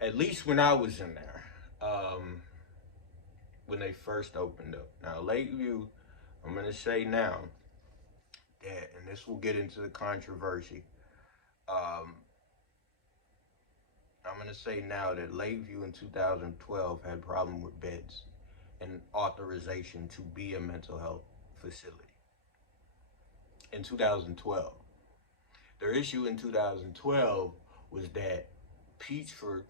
At least when I was in there, when they first opened up. Now, Lakeview, I'm going to say now that, and this will get into the controversy, um, I'm going to say now that Lakeview in 2012 had problem with beds and authorization to be a mental health facility. In 2012. Their issue in 2012 was that Peachford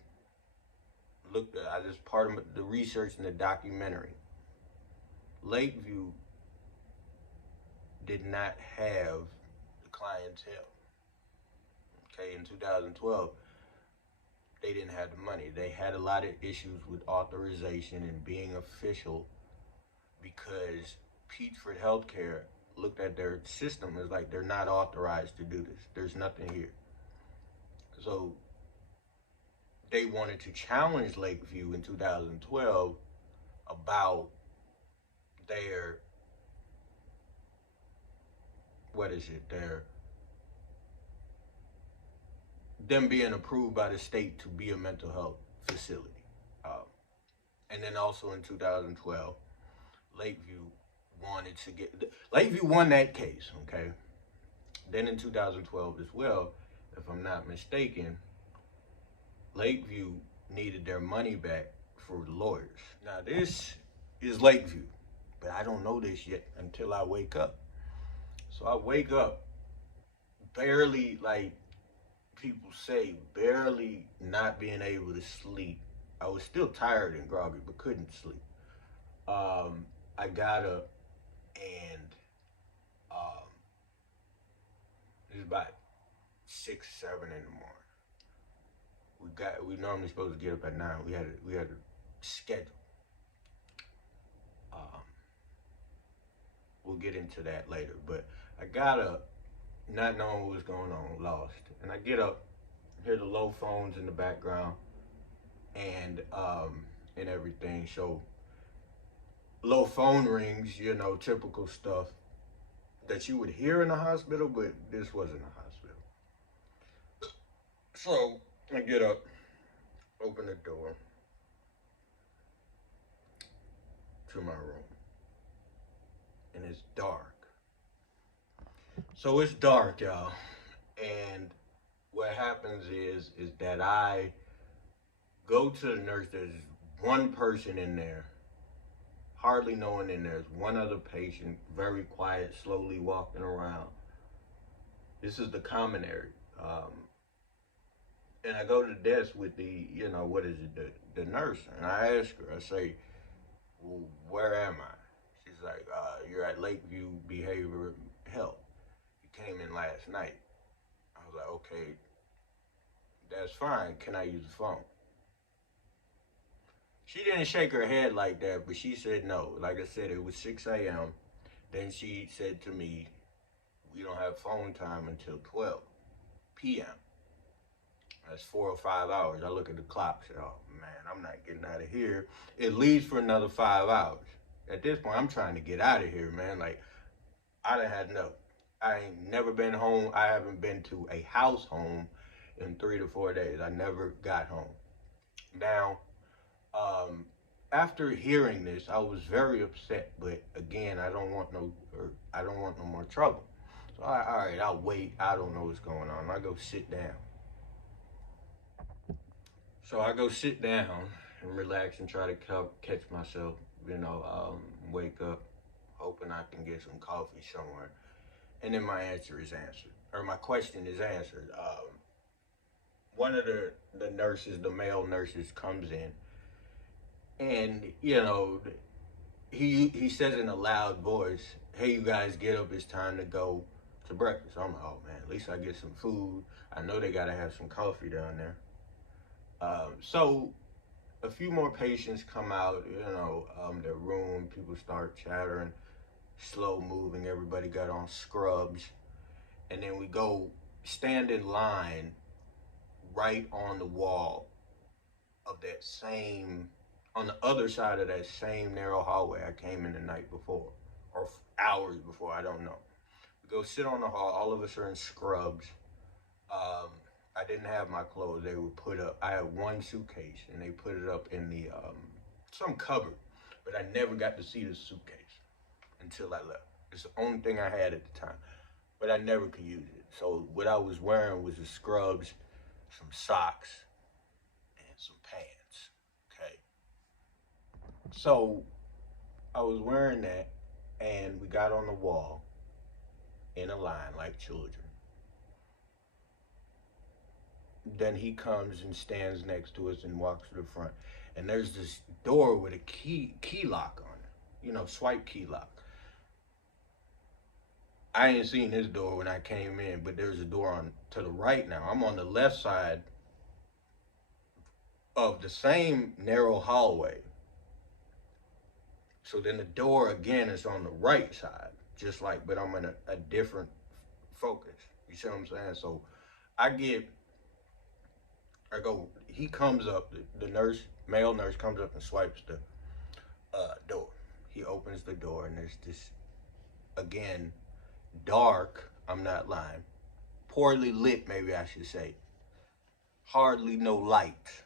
looked at, as part of the research in the documentary, Lakeview did not have the clientele. Okay, in 2012, they didn't have the money. They had a lot of issues with authorization and being official because Peachford Healthcare looked at their system as like they're not authorized to do this. There's nothing here. So they wanted to challenge Lakeview in 2012 about their, what is it, their, them being approved by the state to be a mental health facility. And then also in 2012, Lakeview wanted to get, Lakeview won that case, okay? Then in 2012 as well, if I'm not mistaken, Lakeview needed their money back for the lawyers. Now this is Lakeview, but I don't know this yet until I wake up. So I wake up barely, like people say, barely not being able to sleep. I was still tired and groggy, but couldn't sleep. I got up and it was about 6, 7 in the morning. We normally supposed to get up at 9. We had a schedule. We'll get into that later, but I got up, not knowing what was going on, lost, and I get up, hear the low phones in the background, and everything. So low phone rings, you know, typical stuff that you would hear in a hospital, but this wasn't a hospital. So I get up, open the door to my room, and it's dark. So it's dark, y'all. And what happens is that I go to the nurse. There's one person in there, hardly no one in there. There's one other patient, very quiet, slowly walking around. This is the common area. And I go to the desk with the, you know, what is it, the nurse, and I ask her, I say, well, where am I? She's like, you're at Lakeview Behavioral Health. You came in last night. I was like, okay, that's fine. Can I use the phone? She didn't shake her head like that, but she said no. Like I said, it was 6 a.m. Then she said to me, we don't have phone time until 12 p.m. That's 4 or 5 hours. I look at the clock and say, oh man, I'm not getting out of here at least for another 5 hours. At this point, I'm trying to get out of here, man. Like, I done had enough. I ain't never been home. I haven't been to a house home in 3 to 4 days. I never got home. Now, after hearing this, I was very upset. But again, I don't want no more trouble. So all right, I'll wait. I don't know what's going on. I go sit down. So I go sit down and relax and try to catch myself. You know, wake up, hoping I can get some coffee somewhere. And then my answer is answered, or my question is answered. One of the nurses, the male nurses, comes in, and you know, he says in a loud voice, "Hey, you guys, get up! It's time to go to breakfast." I'm like, "Oh man, at least I get some food. I know they gotta have some coffee down there." So a few more patients come out, you know, their room. People start chattering, slow moving. Everybody got on scrubs, and then we go stand in line right on the wall of that same, on the other side of that same narrow hallway I came in the night before, or hours before, I don't know. We go sit on the hall. All of us are in scrubs. I didn't have my clothes. They were put up. I had one suitcase, and they put it up in the some cupboard, but I never got to see the suitcase until I left. It's the only thing I had at the time, but I never could use it. So what I was wearing was the scrubs, some socks, and some pants. Okay. So I was wearing that, and we got on the wall in a line like children. Then he comes and stands next to us and walks to the front. And there's this door with a key lock on it. You know, swipe key lock. I ain't seen this door when I came in, but there's a door on to the right now. I'm on the left side of the same narrow hallway. So then the door again is on the right side, just like, but I'm in a different focus. You see what I'm saying? So I go, he comes up, the nurse, male nurse comes up and swipes the door. He opens the door and there's this, again, dark, I'm not lying, poorly lit, maybe I should say, hardly no light.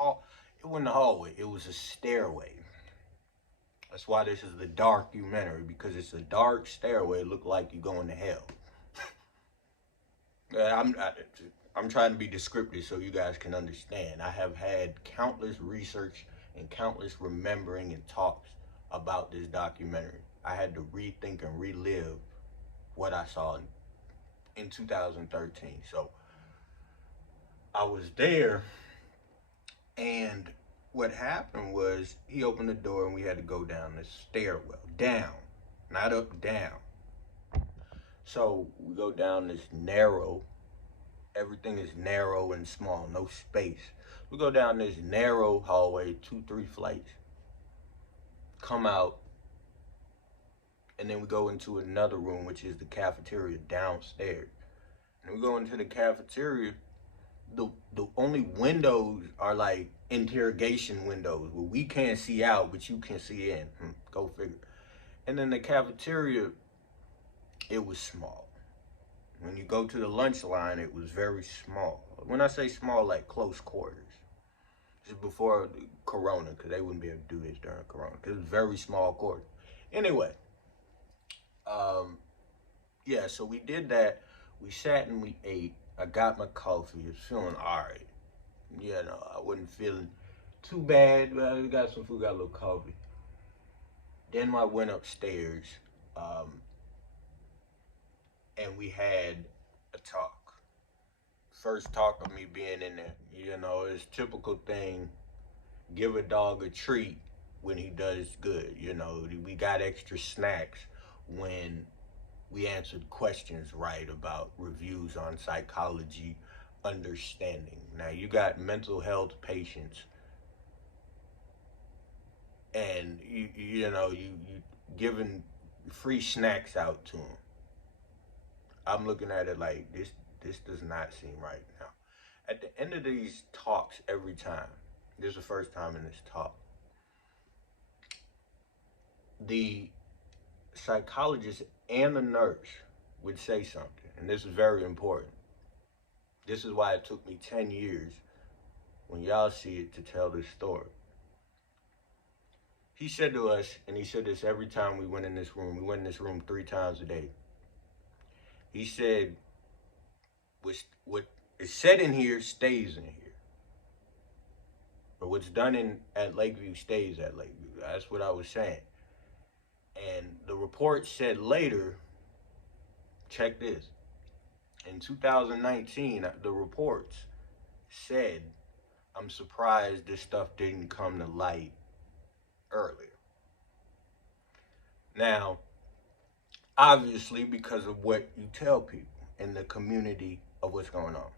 It wasn't a hallway, it was a stairway. That's why this is the Darkumentary, because it's a dark stairway. It looked like you're going to hell. I'm trying to be descriptive so you guys can understand. I have had countless research and countless remembering and talks about this documentary. I had to rethink and relive what I saw in 2013. So I was there, and what happened was he opened the door and we had to go down this stairwell. Down, not up, down. So we go down this narrow, everything is narrow and small, no space. We go down this narrow hallway, 2-3 flights, come out, and then we go into another room, which is the cafeteria downstairs. And we go into the cafeteria, the only windows are like interrogation windows where we can't see out, but you can see in. Go figure. And then the cafeteria, it was small. When you go to the lunch line, it was very small. When I say small, like close quarters. This is before Corona, because they wouldn't be able to do this during Corona, because it was very small quarters. Anyway, yeah, so we did that. We sat and we ate. I got my coffee. I was feeling all right. You know, I wasn't feeling too bad, but I got some food, got a little coffee. Then I went upstairs, and we had a talk. First talk of me being in there. You know, it's typical thing, give a dog a treat when he does good. You know, we got extra snacks when we answered questions right about reviews on psychology, understanding. Now you got mental health patients, and you know you giving free snacks out to them. I'm looking at it like this does not seem right now. At the end of these talks, every time, this is the first time in this talk, the psychologist and the nurse would say something, and this is very important. This is why it took me 10 years, when y'all see it, to tell this story. He said to us, and he said this every time we went in this room, we went in this room 3 times a day. He said, what is said in here stays in here. But what's done at Lakeview stays at Lakeview. That's what I was saying. And the report said later, check this, in 2019, the reports said, I'm surprised this stuff didn't come to light earlier. Now, obviously, because of what you tell people in the community of what's going on.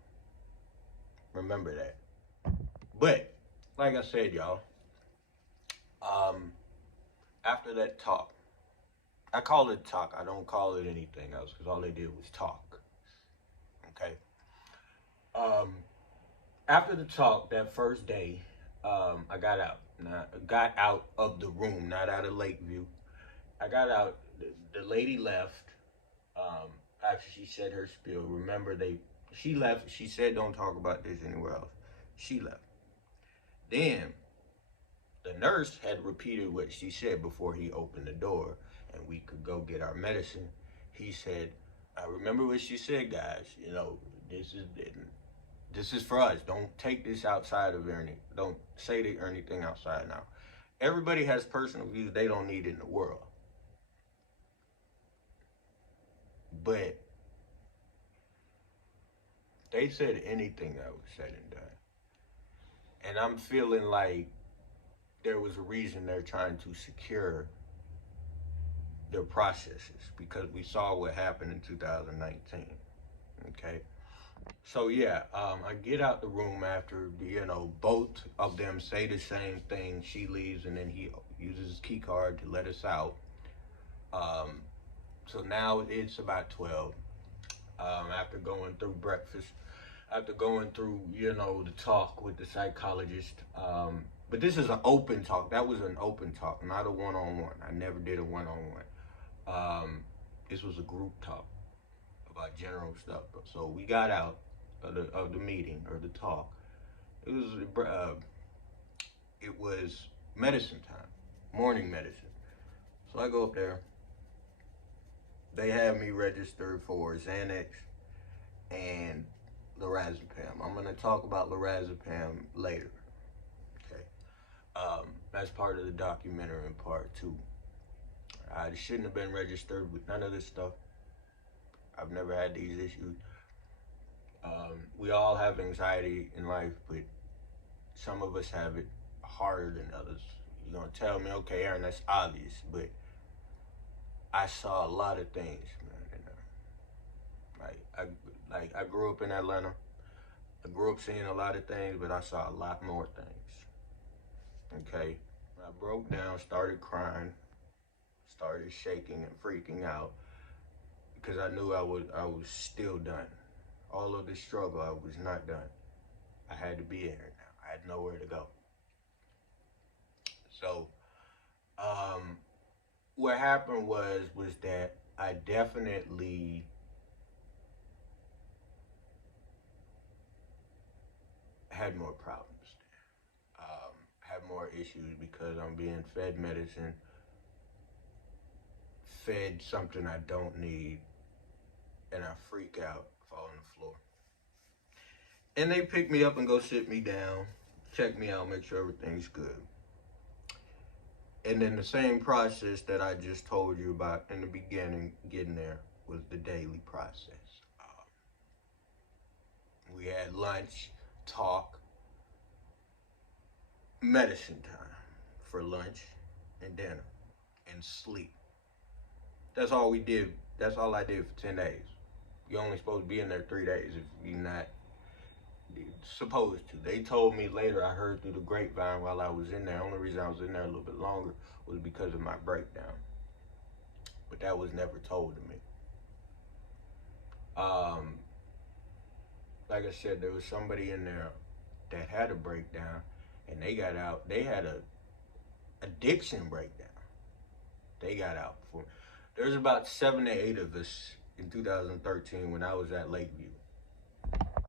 Remember that. But, like I said, y'all, after that talk, I call it talk. I don't call it anything else, because all they did was talk. Okay? After the talk, that first day, I got out. Got out of the room, not out of Lakeview. I got out. The lady left. After she said her spiel. Remember, they She left. She said, don't talk about this anywhere else. She left. Then the nurse had repeated what she said before he opened the door and we could go get our medicine. He said, I remember what she said, guys. You know, this is for us. Don't take this outside of anything. Don't say anything outside now. Everybody has personal views they don't need in the world. But they said anything that was said and done. And I'm feeling like there was a reason they're trying to secure their processes because we saw what happened in 2019. Okay. So yeah, I get out the room after both of them say the same thing. She leaves and then he uses his key card to let us out. So now it's about 12. After going through breakfast, after going through the talk with the psychologist. But this is an open talk. That was an open talk, not a one-on-one. I never did a one-on-one. This was a group talk about general stuff. So we got out of the meeting or the talk. It was medicine time, morning medicine. So I go up there. They have me registered for Xanax and lorazepam. I'm gonna talk about lorazepam later. Okay, that's part of the documentary in part 2. I shouldn't have been registered with none of this stuff. I've never had these issues. We all have anxiety in life, but some of us have it harder than others. You're gonna tell me, okay, Aaron, that's obvious, but I saw a lot of things, man. I grew up in Atlanta. I grew up seeing a lot of things, but I saw a lot more things. Okay, I broke down, started crying, started shaking and freaking out because I knew I was still done. All of the struggle, I was not done. I had to be here now. I had nowhere to go. So, what happened was that I definitely had more problems. Had more issues because I'm being fed medicine, fed something I don't need, and I freak out, fall on the floor. And they pick me up and go sit me down, check me out, make sure everything's good. And then the same process that I just told you about in the beginning, getting there, was the daily process. We had lunch, talk, medicine time for lunch and dinner, and sleep. That's all we did. That's all I did for 10 days. You're only supposed to be in there 3 days if you're not supposed to. They told me later, I heard through the grapevine while I was in there, the only reason I was in there a little bit longer was because of my breakdown. But that was never told to me. Like I said, there was somebody in there that had a breakdown and they got out. They had a addiction breakdown. They got out before. There's about 7 to 8 of us in 2013 when I was at Lakeview.